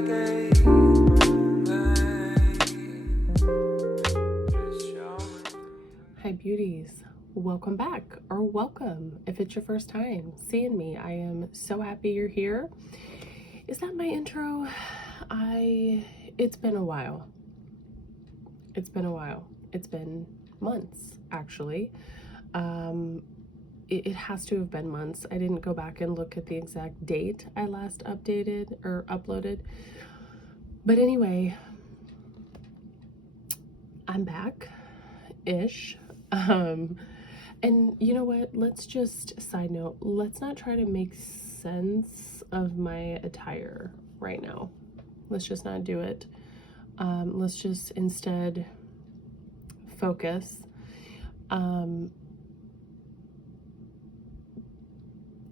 Hi beauties, welcome back, or welcome if it's your first time seeing me. I am so happy you're here. Is that my intro? It's been a while. It's been months, actually. It has to have been months. I didn't go back and look at the exact date I last updated or uploaded. But anyway, I'm back-ish. And you know what? Let's just, side note, let's not try to make sense of my attire right now. Let's just not do it. Let's just instead focus.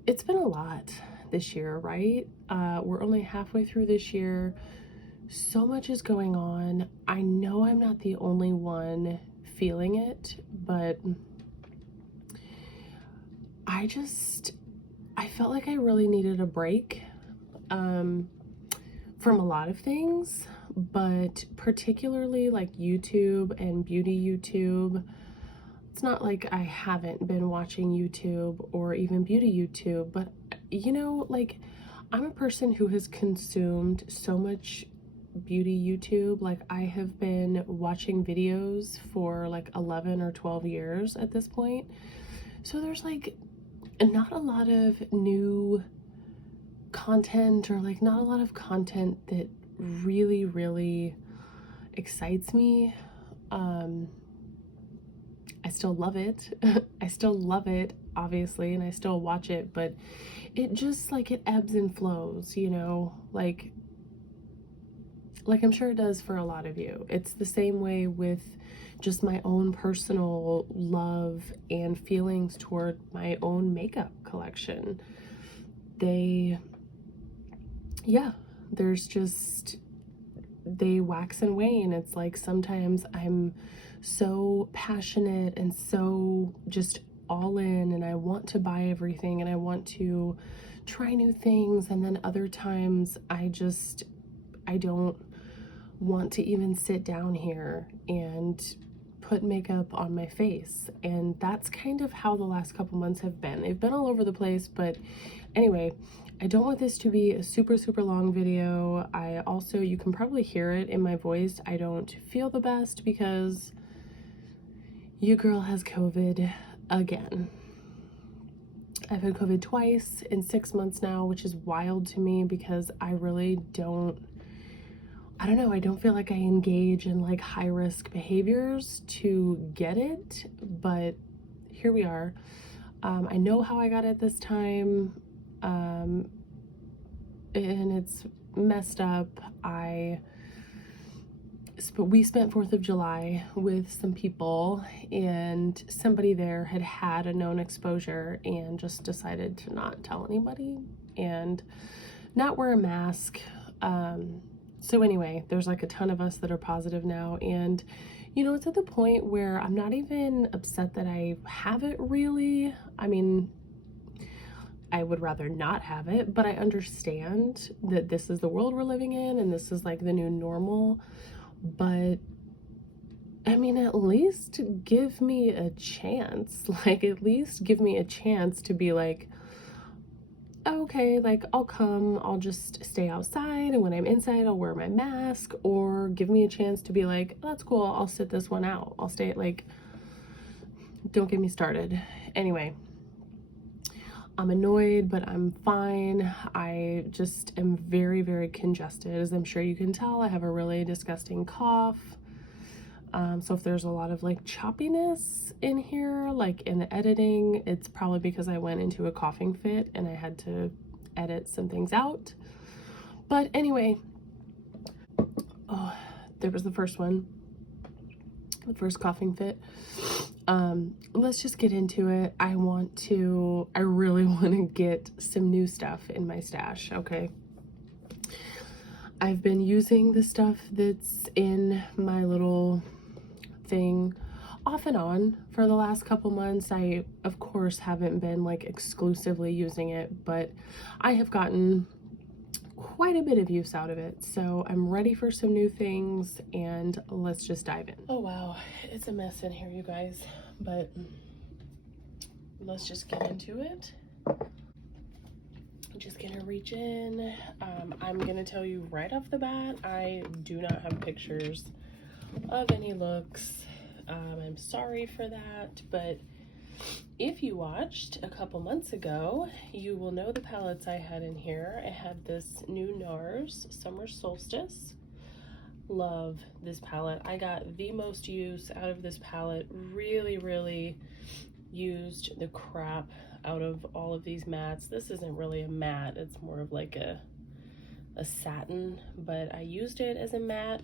It's been a lot this year, right? We're only halfway through this year. So much is going on. I know I'm not the only one feeling it, but I felt like I really needed a break from a lot of things, but particularly like YouTube and beauty YouTube. It's not like I haven't been watching YouTube or even beauty YouTube, but you know, like I'm a person who has consumed so much beauty YouTube. Like I have been watching videos for like 11 or 12 years at this point. So there's like not a lot of new content, or like not a lot of content that really, really excites me. I still love it. I still love it, obviously, and I still watch it, but it just like it ebbs and flows, you know, like I'm sure it does for a lot of you. It's the same way with just my own personal love and feelings toward my own makeup collection. They wax and wane. It's like sometimes I'm so passionate and so just all in, and I want to buy everything and I want to try new things, and then other times I don't want to even sit down here and put makeup on my face. And that's kind of how the last couple months have been. They've been all over the place, but anyway, I don't want this to be a super long video. You can probably hear it in my voice, I don't feel the best because your girl has COVID again. I've had COVID twice in 6 months now, which is wild to me because I really don't know, I don't feel like I engage in like high risk behaviors to get it, but here we are. I know how I got it this time, and it's messed up. We spent 4th of July with some people, and somebody there had a known exposure and just decided to not tell anybody and not wear a mask. So anyway, there's like a ton of us that are positive now, and you know, it's at the point where I'm not even upset that I have it, really. I mean, I would rather not have it, but I understand that this is the world we're living in and this is like the new normal. But I mean, at least give me a chance. Like, at least give me a chance to be like, okay, like I'll just stay outside, and when I'm inside I'll wear my mask, or give me a chance to be like, oh, that's cool, I'll sit this one out, I'll stay, like, don't get me started. Anyway, I'm annoyed, but I'm fine. I just am very congested. As I'm sure you can tell, I have a really disgusting cough. So if there's a lot of like choppiness in here, like in the editing, it's probably because I went into a coughing fit and I had to edit some things out. But anyway, oh, there was the first one, the first coughing fit. Let's just get into it. I really want to get some new stuff in my stash, okay? I've been using the stuff that's in my little thing off and on for the last couple months. I, of course, haven't been like exclusively using it, but I have gotten quite a bit of use out of it. So I'm ready for some new things, and let's just dive in. Oh wow, it's a mess in here, you guys, but let's just get into it. I'm just gonna reach in. I'm gonna tell you right off the bat, I do not have pictures of any looks. I'm sorry for that, but if you watched a couple months ago, you will know the palettes I had in here. I had this new NARS Summer Solstice. Love this palette. I got the most use out of this palette. Really used the crap out of all of these mattes. This isn't really a matte, it's more of like a satin, but I used it as a matte.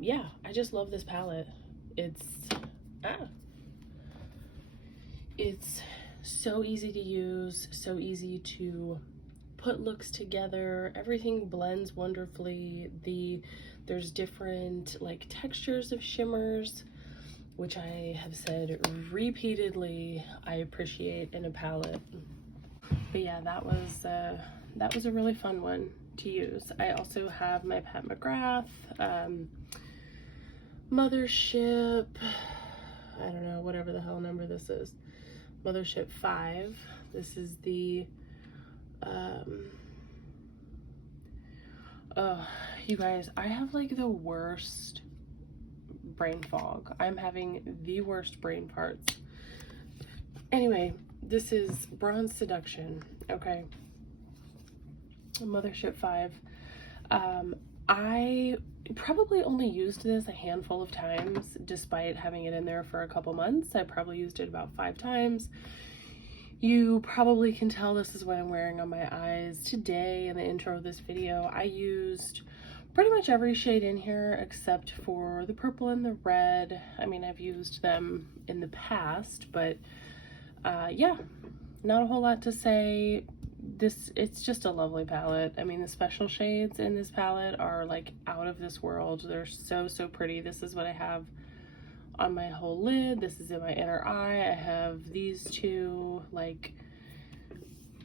Yeah, I just love this palette. It's so easy to use, so easy to put looks together. Everything blends wonderfully. There's different like textures of shimmers, which I have said repeatedly I appreciate in a palette. But yeah, that was a really fun one to use. I also have my Pat McGrath Mothership, I don't know, whatever the hell number this is, Mothership 5. This is the you guys, I have like the worst brain fog. I'm having the worst brain farts. Anyway, this is Bronze Seduction, okay? Mothership 5. I probably only used this a handful of times, despite having it in there for a couple months. I probably used it about 5 times. You probably can tell this is what I'm wearing on my eyes. Today, in the intro of this video, I used pretty much every shade in here except for the purple and the red. I mean, I've used them in the past, but yeah, not a whole lot to say. It's just a lovely palette. I mean, the special shades in this palette are like out of this world. They're so pretty. This is what I have on my whole lid. This is in my inner eye. I have these two like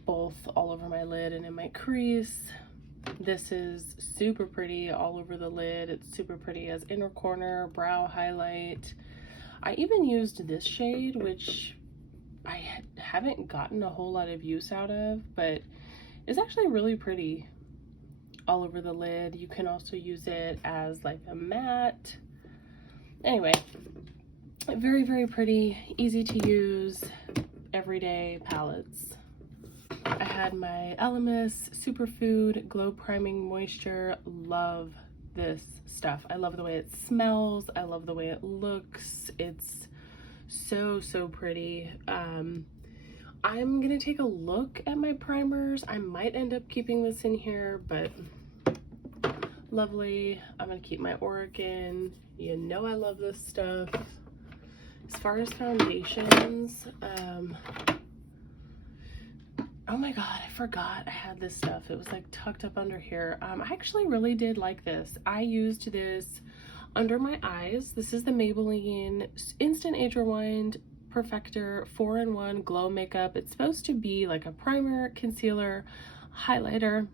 both all over my lid and in my crease. This is super pretty all over the lid. It's super pretty as inner corner, brow highlight. I even used this shade, which I haven't gotten a whole lot of use out of, but it's actually really pretty all over the lid. You can also use it as like a matte. Anyway, very pretty, easy to use, everyday palettes. I had my Elemis Superfood Glow Priming Moisture. Love this stuff. I love the way it smells. I love the way it looks. It's so pretty. I'm gonna take a look at my primers. I might end up keeping this in here, but lovely. I'm gonna keep my Oregon. You know I love this stuff. As far as foundations, oh my god, I forgot I had this stuff. It was like tucked up under here. I actually really did like this. I used this under my eyes. This is the Maybelline Instant Age Rewind Perfector 4-in-1 Glow Makeup. It's supposed to be like a primer, concealer, highlighter,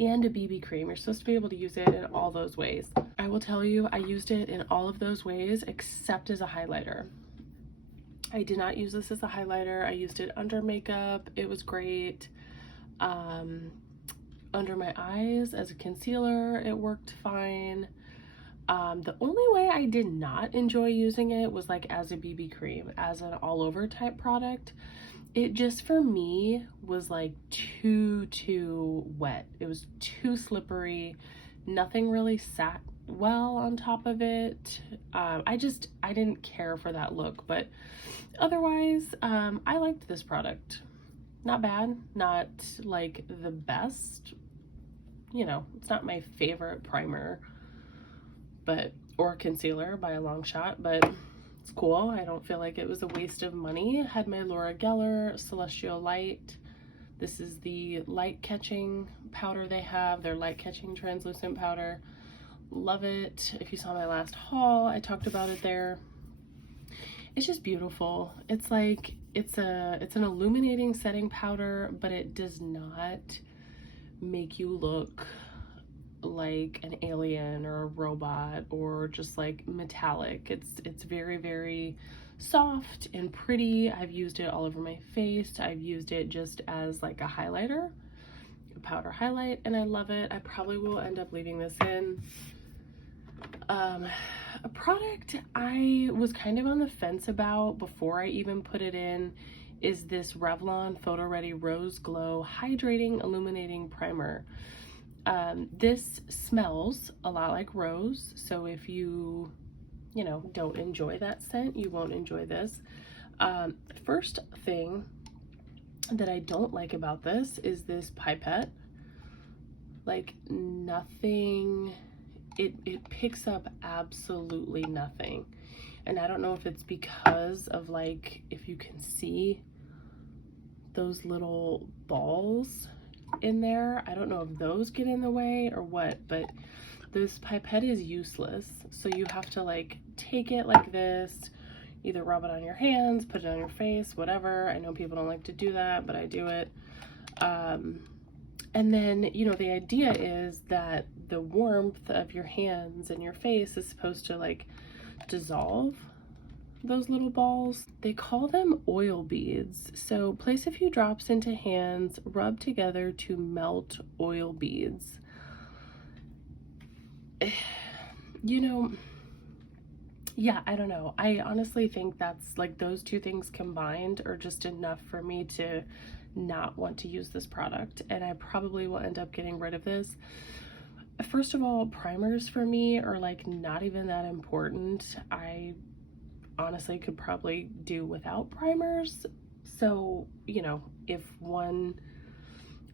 and a BB cream. You're supposed to be able to use it in all those ways. I will tell you, I used it in all of those ways except as a highlighter. I did not use this as a highlighter. I used it under makeup. It was great. Under my eyes as a concealer, it worked fine. The only way I did not enjoy using it was like as a BB cream, as an all over type product. It just, for me, was like too wet. It was too slippery. Nothing really sat well on top of it. I didn't care for that look, but otherwise, I liked this product. Not bad, not like the best, you know, it's not my favorite primer, but, or concealer by a long shot, but it's cool. I don't feel like it was a waste of money. I had my Laura Geller Celestial Light. This is the light catching powder they have, their light catching translucent powder. Love it. If you saw my last haul, I talked about it there. It's just beautiful. It's like, it's an illuminating setting powder, but it does not make you look like an alien or a robot or just like metallic. It's very, very soft and pretty. I've used it all over my face. I've used it just as like a highlighter, a powder highlight, and I love it. I probably will end up leaving this in. A product I was kind of on the fence about before I even put it in is this Revlon Photo Ready Rose Glow Hydrating Illuminating Primer. This smells a lot like rose, so if you don't enjoy that scent, you won't enjoy this. First thing that I don't like about this is this pipette. Like, nothing, it picks up absolutely nothing. And I don't know if it's because of, like, if you can see those little balls in there, I don't know if those get in the way or what, but this pipette is useless. So you have to like take it like this, either rub it on your hands, put it on your face, whatever. I know people don't like to do that, but I do it. And then, the idea is that the warmth of your hands and your face is supposed to like dissolve those little balls. They call them oil beads. So place a few drops into hands, rub together to melt oil beads. Yeah, I don't know. I honestly think that's like those two things combined are just enough for me to not want to use this product, and I probably will end up getting rid of this. First of all, primers for me are like not even that important. I honestly could probably do without primers. So, if one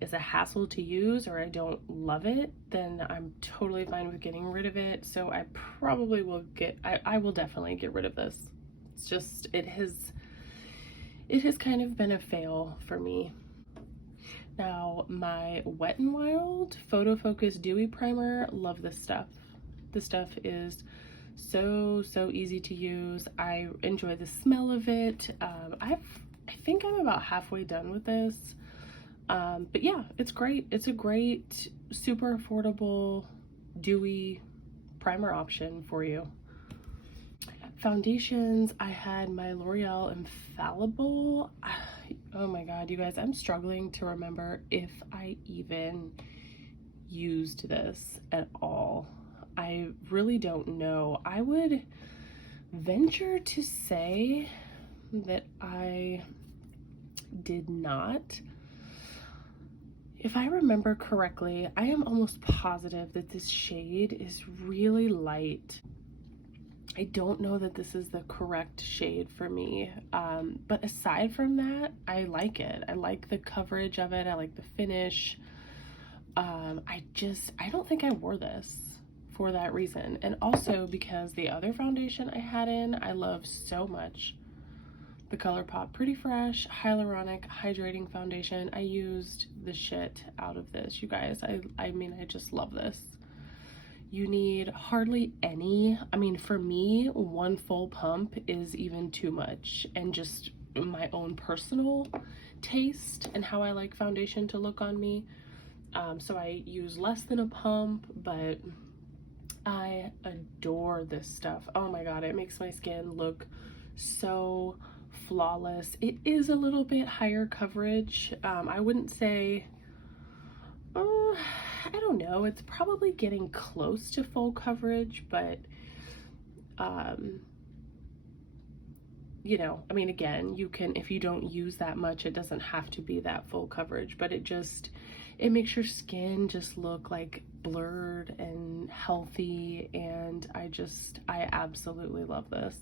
is a hassle to use or I don't love it, then I'm totally fine with getting rid of it. So I probably will I will definitely get rid of this. It's just, it has kind of been a fail for me. Now, my Wet n Wild Photo Focus Dewy Primer, love this stuff. This stuff is so easy to use. I enjoy the smell of it. I think I'm about halfway done with this. But yeah, it's great. It's a great, super affordable, dewy primer option for you. Foundations, I had my L'Oreal Infallible. Oh my god, you guys, I'm struggling to remember if I even used this at all. I really don't know. I would venture to say that I did not. If I remember correctly, I am almost positive that this shade is really light. I don't know that this is the correct shade for me, but aside from that, I like it. I like the coverage of it. I like the finish. I don't think I wore this for that reason, and also because the other foundation I had in, I love so much. The ColourPop Pretty Fresh Hyaluronic Hydrating Foundation. I used the shit out of this, you guys. I mean, I just love this. You need hardly any. I mean, for me, one full pump is even too much, and just my own personal taste and how I like foundation to look on me. So I use less than a pump, but I adore this stuff. Oh my god, it makes my skin look so flawless. It is a little bit higher coverage. I wouldn't say, I don't know, it's probably getting close to full coverage, but I mean, again, you can, if you don't use that much, it doesn't have to be that full coverage, but it makes your skin just look like blurred and healthy, and I absolutely love this.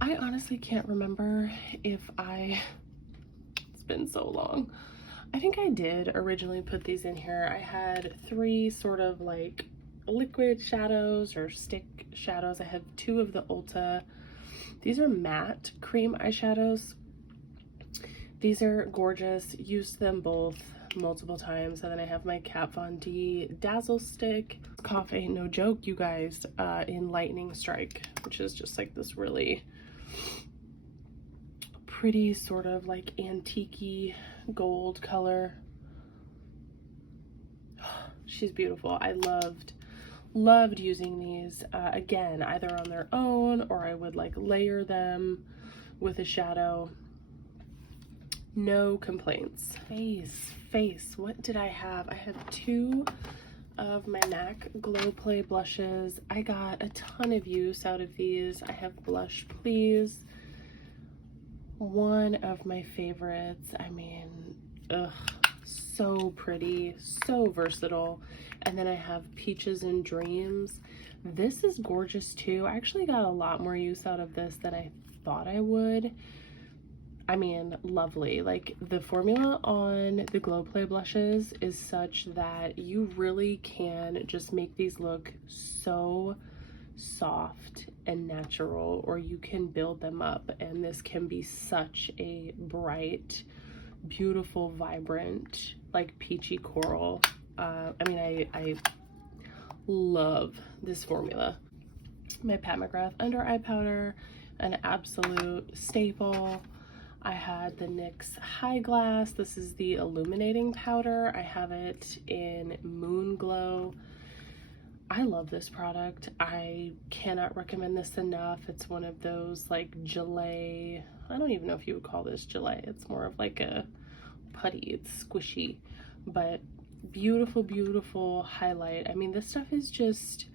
I honestly can't remember if it's been so long. I think I did originally put these in here. I had 3 sort of like liquid shadows or stick shadows. I had 2 of the Ulta. These are matte cream eyeshadows. These are gorgeous. Used them both multiple times. And then I have my Kat Von D Dazzle Stick. Cough ain't no joke, you guys, in Lightning Strike, which is just like this really pretty sort of like antique-y gold color. She's beautiful. I loved using these, again, either on their own, or I would like layer them with a shadow. No complaints. Face, what did I have? I have 2 of my MAC Glow Play blushes. I got a ton of use out of these. I have Blush Please, one of my favorites. I mean, ugh, so pretty, so versatile. And then I have Peaches and Dreams. This is gorgeous too. I actually got a lot more use out of this than I thought I would. I mean, lovely. Like, the formula on the Glow Play blushes is such that you really can just make these look so soft and natural, or you can build them up, and this can be such a bright, beautiful, vibrant, like peachy coral. I mean, I love this formula. My Pat McGrath under eye powder, an absolute staple. I had the NYX High Glass. This is the illuminating powder. I have it in Moon Glow. I love this product. I cannot recommend this enough. It's one of those like gelée, I don't even know if you would call this gelée. It's more of like a putty. It's squishy, but beautiful, beautiful highlight. I mean, this stuff is just,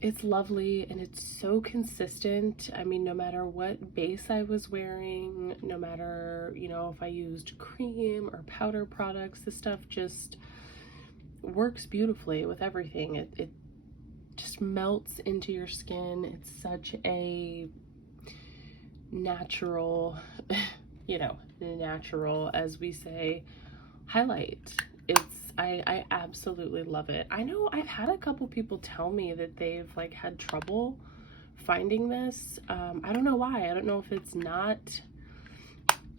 it's lovely, and it's so consistent. I mean, no matter what base I was wearing, no matter, you know, if I used cream or powder products, this stuff just works beautifully with everything. It just melts into your skin. It's such a natural, you know, natural, as we say, highlight. I absolutely love it. I know I've had a couple people tell me that they've like had trouble finding this. I don't know why. I don't know if it's not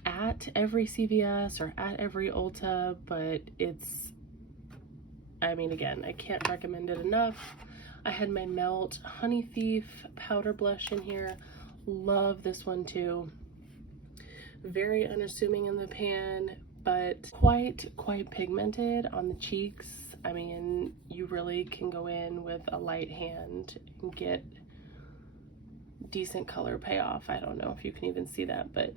at every CVS or at every Ulta, but it's, I mean, again, I can't recommend it enough. I had my Melt Honey Thief powder blush in here. Love this one too. Very unassuming in the pan, but quite pigmented on the cheeks. I mean, you really can go in with a light hand and get decent color payoff. I don't know if you can even see that, but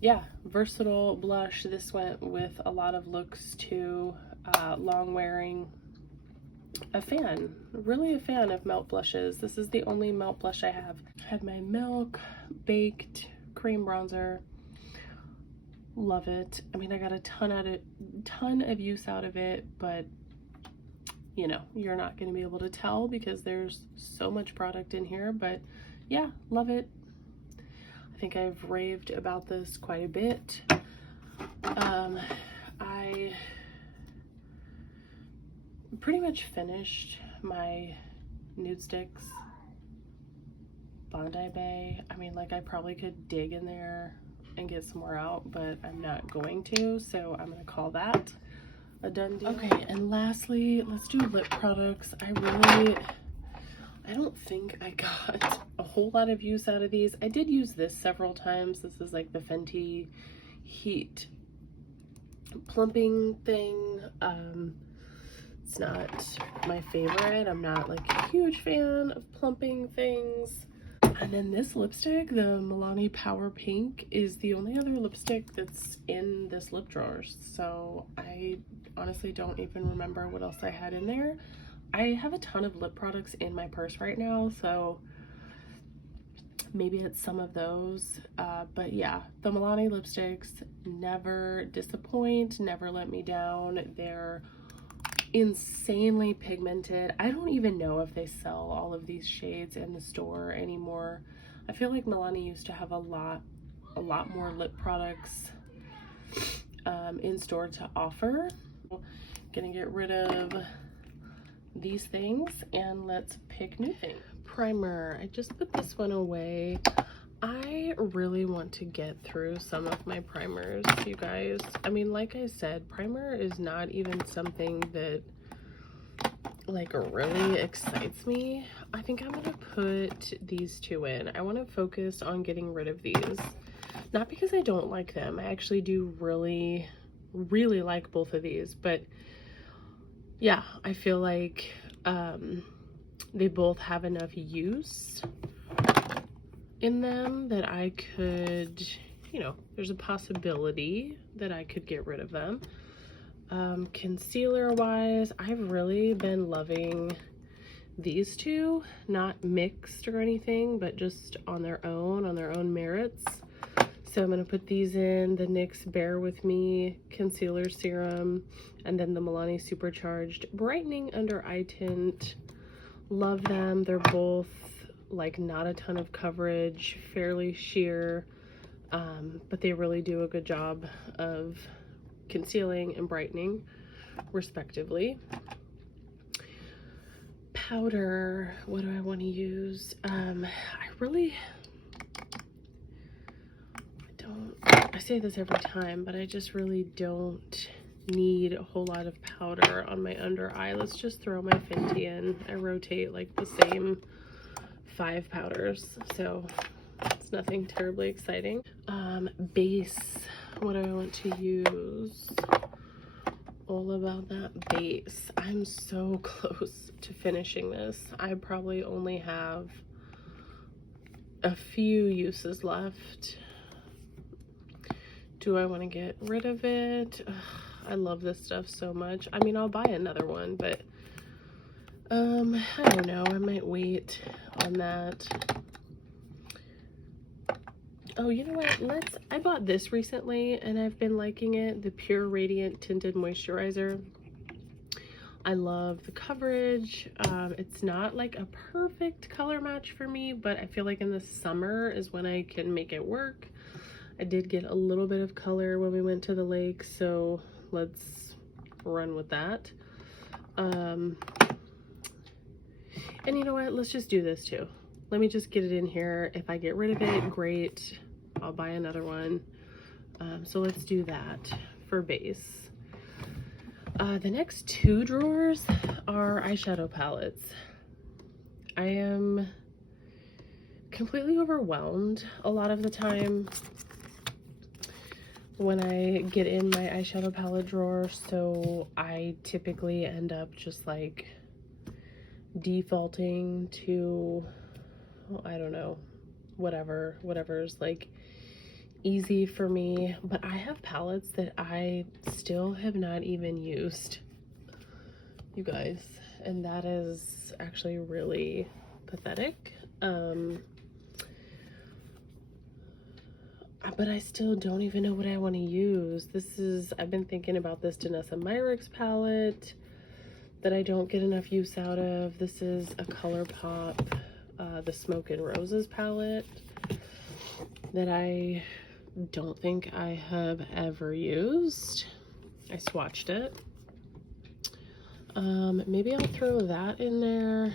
yeah, versatile blush. This went with a lot of looks too. Long wearing. Really a fan of Melt blushes. This is the only Melt blush I have. I had my Milk Baked Cream Bronzer. Love it. I mean, I got a ton of use out of it, but you know, you're not going to be able to tell because there's so much product in here. But yeah, love it. I think I've raved about this quite a bit. I pretty much finished my Nude Sticks Bondi Bay. I mean, like, I probably could dig in there and get some more out, but I'm not going to, so I'm gonna call that a done deal. Okay, and lastly, let's do lip products. I don't think I got a whole lot of use out of these. I did use this several times. This is like the Fenty Heat plumping thing. It's not my favorite. I'm not like a huge fan of plumping things. And then this lipstick, the Milani Power Pink, is the only other lipstick that's in this lip drawer. So I honestly don't even remember what else I had in there. I have a ton of lip products in my purse right now, so maybe it's some of those. But yeah, the Milani lipsticks never disappoint, never let me down. They're insanely pigmented. I don't even know if they sell all of these shades in the store anymore. I feel like Milani used to have a lot more lip products in store to offer. Gonna get rid of these things and let's pick new things. Primer, I just put this one away. I really want to get through some of my primers, you guys. I mean, like I said, primer is not even something that like really excites me. I think I'm gonna put these two in. I want to focus on getting rid of these. Not because I don't like them. I actually do really, really like both of these. But yeah, I feel like they both have enough use in them that I could, you know, there's a possibility that I could get rid of them. Concealer wise, I've really been loving these two, not mixed or anything, but just on their own merits. So I'm going to put these in the NYX Bear With Me Concealer Serum, and then the Milani Supercharged Brightening Under Eye Tint. Love them. They're both like not a ton of coverage, fairly sheer, but they really do a good job of concealing and brightening respectively. Powder, what do I want to use? I say this every time, but I just really don't need a whole lot of powder on my under eye. Let's just throw my Fenty in. I rotate like the same 5 powders, so it's nothing terribly exciting. Base, what do I want to use? All about that base. I'm so close to finishing this. I probably only have a few uses left. Do I want to get rid of it? Ugh, I love this stuff so much. I mean, I'll buy another one, but I don't know. I might wait on that. Oh, you know what? I bought this recently and I've been liking it. The Pure Radiant Tinted Moisturizer. I love the coverage. It's not like a perfect color match for me, but I feel like in the summer is when I can make it work. I did get a little bit of color when we went to the lake, so let's run with that. And you know what? Let's just do this too. Let me just get it in here. If I get rid of it, great. I'll buy another one. So let's do that for base. The next 2 drawers are eyeshadow palettes. I am completely overwhelmed a lot of the time when I get in my eyeshadow palette drawer, so I typically end up just like defaulting to, I don't know, whatever's like easy for me. But I have palettes that I still have not even used, you guys, and that is actually really pathetic. But I still don't even know what I want to use. I've been thinking about this Danessa Myricks palette that I don't get enough use out of. This is a ColourPop, the Smoke and Roses palette that I don't think I have ever used. I swatched it. Maybe I'll throw that in there.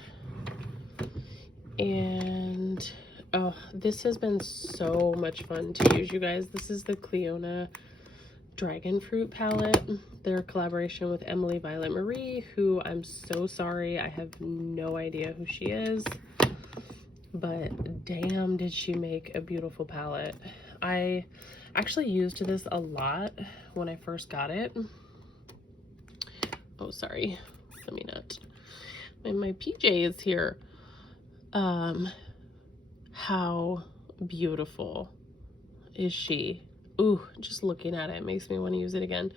And oh, this has been so much fun to use, you guys. This is the Clionadh Dragon Fruit palette. They're a collaboration with Emily Violet Marie, who I'm so sorry, I have no idea who she is, but damn did she make a beautiful palette. I actually used this a lot when I first got it. Oh, sorry, let me not. And my PJ is here. How beautiful is she? Ooh, just looking at it makes me want to use it again.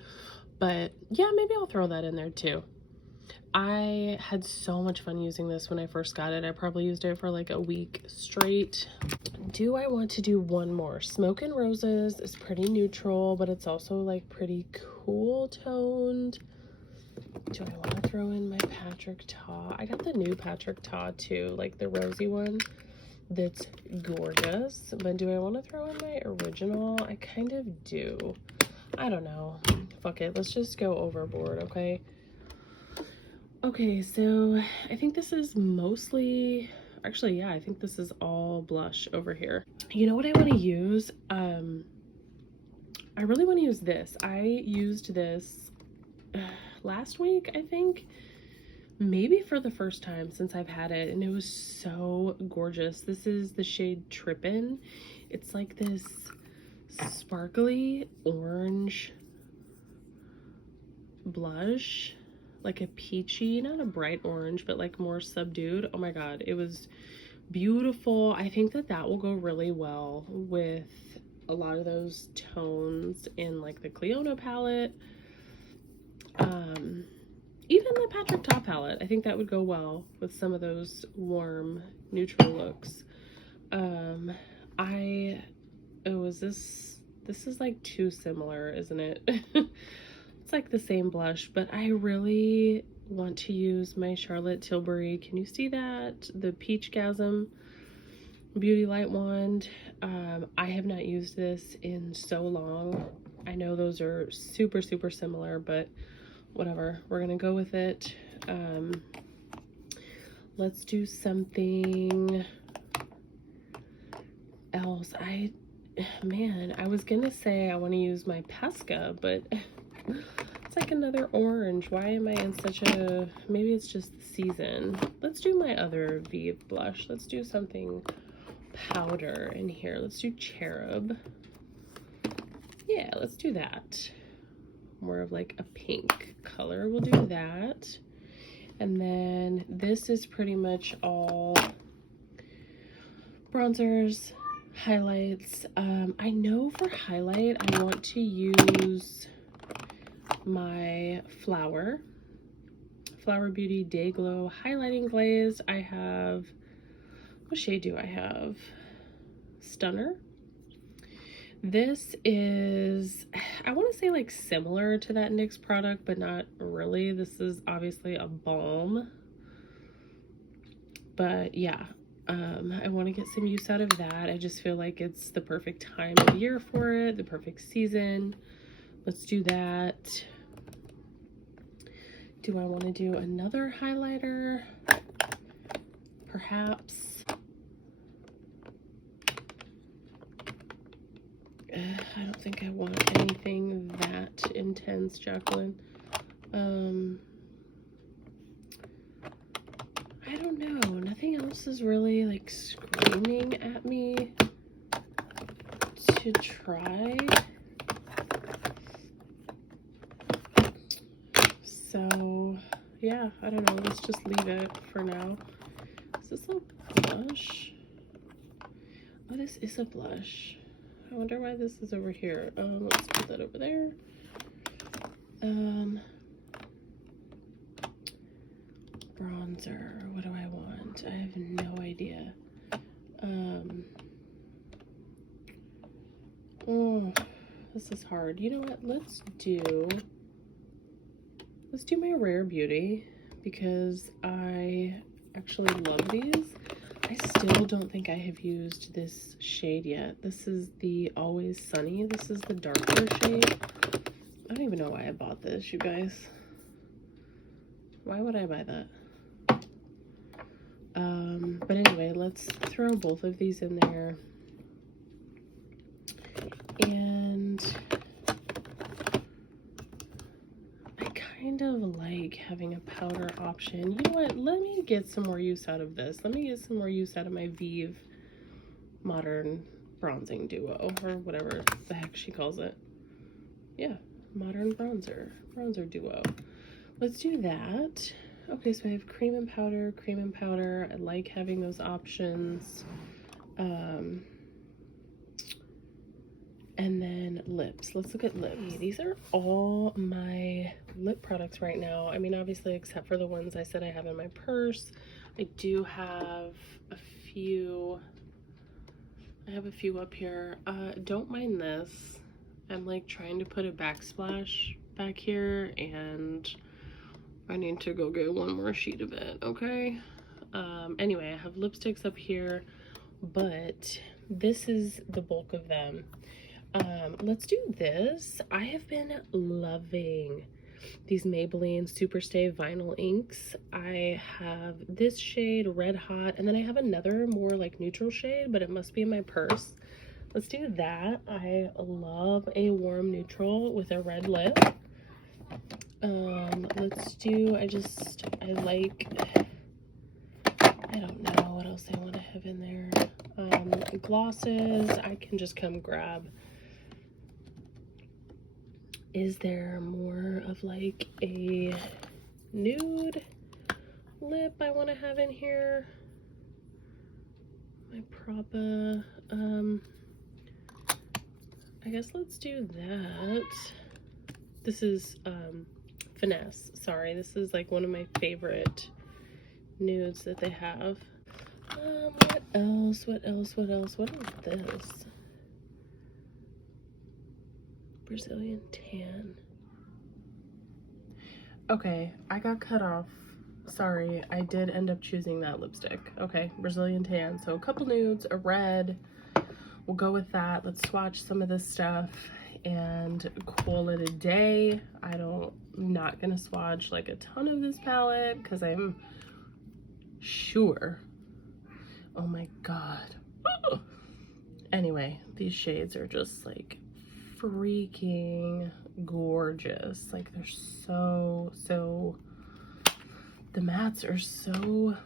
But yeah, maybe I'll throw that in there too. I had so much fun using this when I first got it. I probably used it for like a week straight. Do I want to do one more? Smoke and Roses is pretty neutral, but it's also like pretty cool toned. Do I want to throw in my Patrick Ta? I got the new Patrick Ta too, like the rosy one. That's gorgeous. But do I want to throw in my original? I kind of do. I don't know. Fuck it. Let's just go overboard, okay? Okay, so I think this is mostly... Actually, yeah, I think this is all blush over here. You know what I want to use? I really want to use this. I used this last week, I think. Maybe for the first time since I've had it, and it was so gorgeous. This is the shade Trippin'. It's like this sparkly orange blush, like a peachy, not a bright orange, but like more subdued. Oh my god, it was beautiful. I think that that will go really well with a lot of those tones in like the Clionadh palette. Even the Patrick Ta palette, I think that would go well with some of those warm neutral looks. This is like too similar, isn't it? It's like the same blush, but I really want to use my Charlotte Tilbury. Can you see that? The Peachgasm Beauty Light Wand. I have not used this in so long. I know those are super, super similar, but whatever. We're gonna go with it. Let's do something else. Man, I was gonna say I want to use my Pesca, but it's like another orange. Why am I in such a, maybe it's just the season. Let's do my other Vive blush. Let's do something powder in here. Let's do Cherub. Yeah, let's do that. More of like a pink color. We'll do that. And then this is pretty much all bronzers, highlights. I know for highlight I want to use my Flower Beauty Day Glow Highlighting Glaze. I have, what shade do I have? Stunner. This is, I want to say like similar to that NYX product, but not really. This is obviously a balm, but yeah, I want to get some use out of that. I just feel like it's the perfect time of year for it, the perfect season. Let's do that. Do I want to do another highlighter? Perhaps. I don't think I want anything that intense, Jacqueline. I don't know. Nothing else is really like screaming at me to try. So yeah, I don't know. Let's just leave it for now. Is this a blush? Oh, this is a blush. I wonder why this is over here. Let's put that over there. Bronzer. What do I want? I have no idea. Oh, this is hard. You know what? Let's do my Rare Beauty because I actually love these. I still don't think I have used this shade yet. This is the Always Sunny. This is the darker shade. I don't even know why I bought this, you guys. Why would I buy that? But anyway, let's throw both of these in there. And I kind of like having a powder option. You know what? Let me get some more use out of this. Let me get some more use out of my Vive Modern Bronzing Duo, or whatever the heck she calls it. Yeah, Modern Bronzer Duo. Let's do that. Okay, so I have cream and powder. I like having those options. And then lips. Let's look at lips. These are all my lip products right now. I mean, obviously, except for the ones I said I have in my purse. I do have a few. I have a few up here. Don't mind this. I'm like trying to put a backsplash back here, and I need to go get one more sheet of it, okay? Anyway, I have lipsticks up here, but this is the bulk of them. Let's do this. I have been loving these Maybelline Superstay Vinyl Inks. I have this shade, Red Hot, and then I have another more like neutral shade, but it must be in my purse. Let's do that. I love a warm neutral with a red lip. Let's do, I like, I don't know what else I want to have in there. Glosses, I can just come grab Is there more of like a nude lip I want to have in here? My Propa, I guess let's do that. This is Finesse. Sorry, this is like one of my favorite nudes that they have. What else? What else? What else? What is this? Brazilian tan. Okay, I got cut off. Sorry, I did end up choosing that lipstick. Okay, Brazilian tan. So a couple nudes, a red. We'll go with that. Let's swatch some of this stuff and call it a day. I'm not gonna swatch like a ton of this palette because I'm sure. Oh my god. Anyway, these shades are just like freaking gorgeous. Like they're so the mattes are so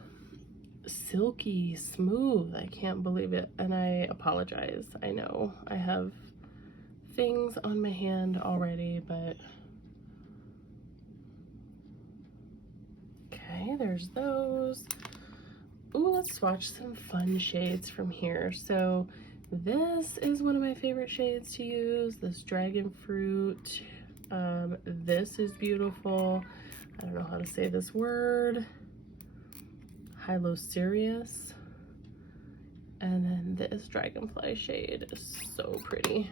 silky smooth. I can't believe it. And I apologize. I know I have things on my hand already, but okay, there's those. Ooh, let's swatch some fun shades from here. So this is one of my favorite shades to use, this dragon fruit. This is beautiful. I don't know how to say this word. Hylo-Sirius. And then this dragonfly shade is so pretty.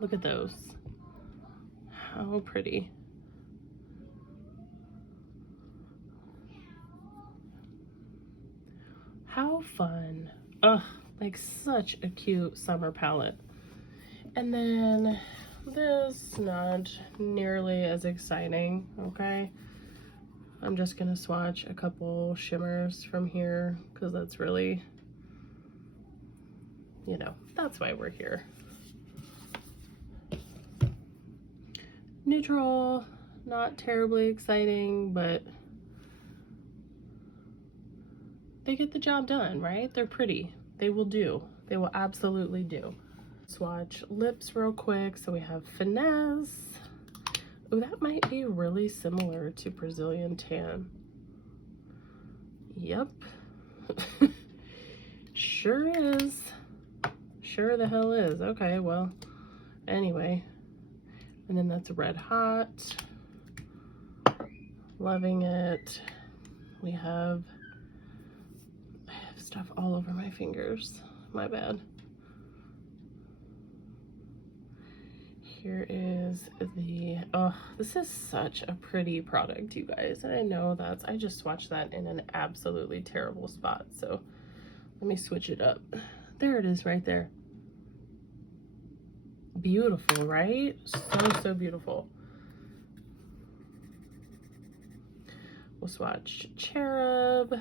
Look at those. How pretty. How fun. Ugh, like such a cute summer palette. And then this, not nearly as exciting, okay? I'm just gonna swatch a couple shimmers from here because that's really, you know, that's why we're here. Neutral, not terribly exciting, but they get the job done, right? They're pretty. They will do. They will absolutely do. Swatch lips real quick. So we have Finesse. Oh, that might be really similar to Brazilian Tan. Yep. Sure is. Sure the hell is. Okay, well, anyway. And then that's Red Hot. Loving it. We have stuff all over my fingers. My bad. Here is the, oh, this is such a pretty product, you guys. And I know I just swatched that in an absolutely terrible spot. So let me switch it up. There it is right there. Beautiful, right? So beautiful. We'll swatch Cherub.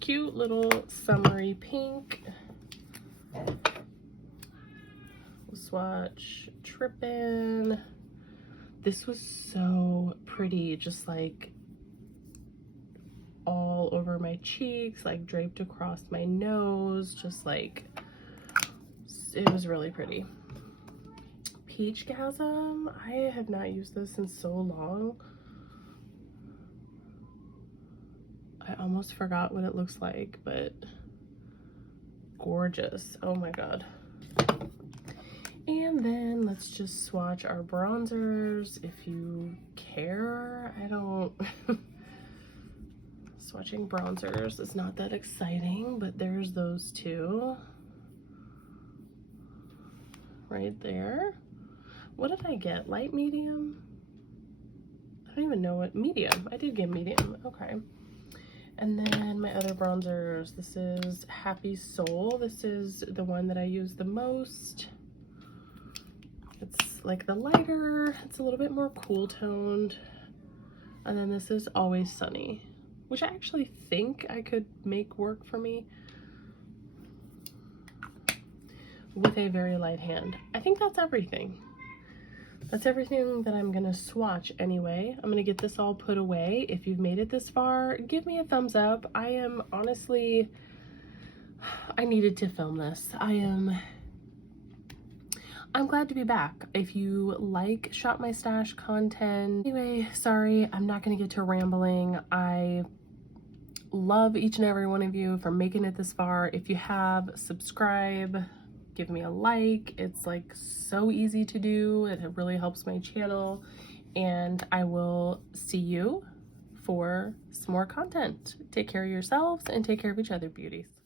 Cute little summery pink. We'll swatch Trippin'. This was so pretty, just like all over my cheeks, like draped across my nose, just like, it was really pretty. Peachgasm, I have not used this in so long. I almost forgot what it looks like, but gorgeous. Oh my god. And then let's just swatch our bronzers if you care. I don't swatching bronzers is not that exciting, but there's those two right there. What did I get? Light, medium? I don't even know what, medium. I did get medium. Okay. And then my other bronzers, this is Happy Soul. This is the one that I use the most. It's like the lighter, it's a little bit more cool toned. And then this is Always Sunny, which I actually think I could make work for me with a very light hand. I think that's everything. That's everything that I'm gonna swatch anyway. I'm gonna get this all put away. If you've made it this far, give me a thumbs up. I am honestly, I needed to film this. I'm glad to be back. If you like Shop My Stash content. Anyway, sorry, I'm not gonna get to rambling. I love each and every one of you for making it this far. If you have, subscribe, give me a like. It's like so easy to do. It really helps my channel. And I will see you for some more content. Take care of yourselves and take care of each other, beauties.